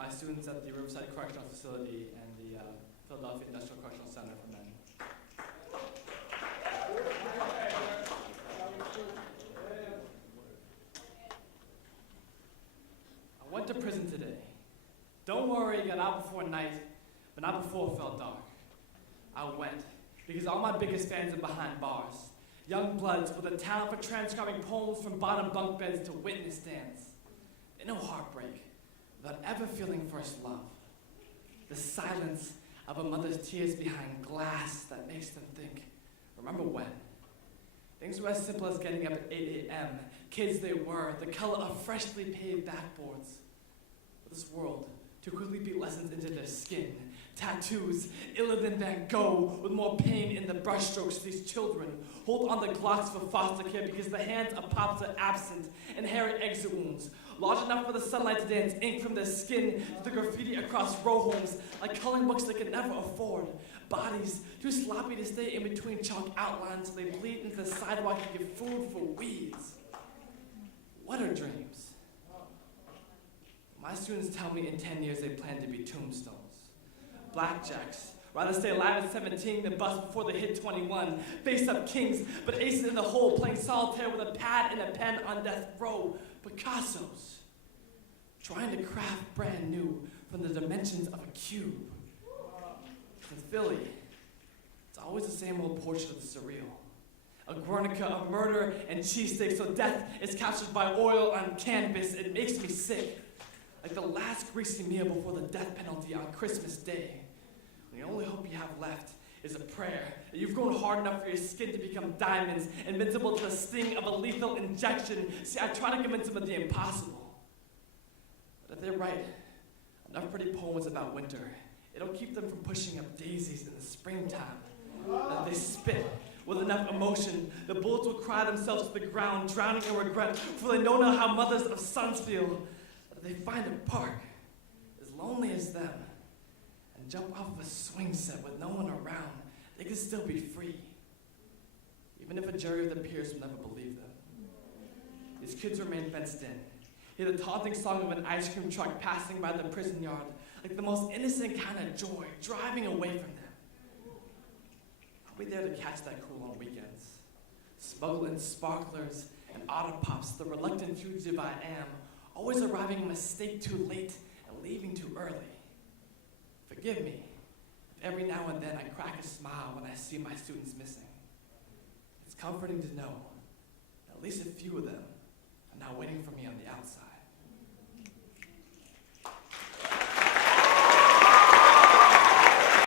my students at the Riverside Correctional Facility and the Philadelphia Industrial Correctional Center for Men. I went to prison today. Don't worry, got out before night, but not before it felt dark. I went because all my biggest fans are behind bars. Young bloods with a talent for transcribing poems from bottom bunk beds to witness stands. They know heartbreak without ever feeling first love. The silence of a mother's tears behind glass that makes them think, remember when? Things were as simple as getting up at 8 a.m. Kids they were, the color of freshly paved backboards. But this world too quickly beat lessons into their skin. Tattoos, iller than Van Gogh, with more pain in the brushstrokes. These children hold on the Glocks for foster care because the hands of pops are absent and hairy exit wounds, large enough for the sunlight to dance ink from their skin to the graffiti across row homes like coloring books they could never afford. Bodies too sloppy to stay in between chalk outlines so they bleed into the sidewalk and give food for weeds. What are dreams? My students tell me in 10 years they plan to be tombstones. Blackjacks, rather stay alive at 17 than bust before they hit 21. Face-up kings, but aces in the hole, playing solitaire with a pad and a pen on death row. Picassos, trying to craft brand new from the dimensions of a cube. In Philly, it's always the same old portrait of the surreal. A Guernica of murder and cheesesteaks, so death is captured by oil on canvas. It makes me sick. Like the last greasy meal before the death penalty on Christmas Day. When the only hope you have left is a prayer that you've grown hard enough for your skin to become diamonds, invincible to the sting of a lethal injection. See, I try to convince them of the impossible. But if they write enough pretty poems about winter, it'll keep them from pushing up daisies in the springtime. That they spit with enough emotion, the bullets will cry themselves to the ground, drowning in regret, for they don't know how mothers of sons feel. They find a park as lonely as them and jump off of a swing set with no one around, they can still be free. Even if a jury of their peers will never believe them. These kids remain fenced in. Hear the taunting song of an ice cream truck passing by the prison yard, like the most innocent kind of joy, driving away from them. I'll be there to catch that cool on weekends. Smuggle in sparklers and auto pops, the reluctant fugitive I am, always arriving a mistake too late and leaving too early. Forgive me if every now and then I crack a smile when I see my students missing. It's comforting to know that at least a few of them are now waiting for me on the outside.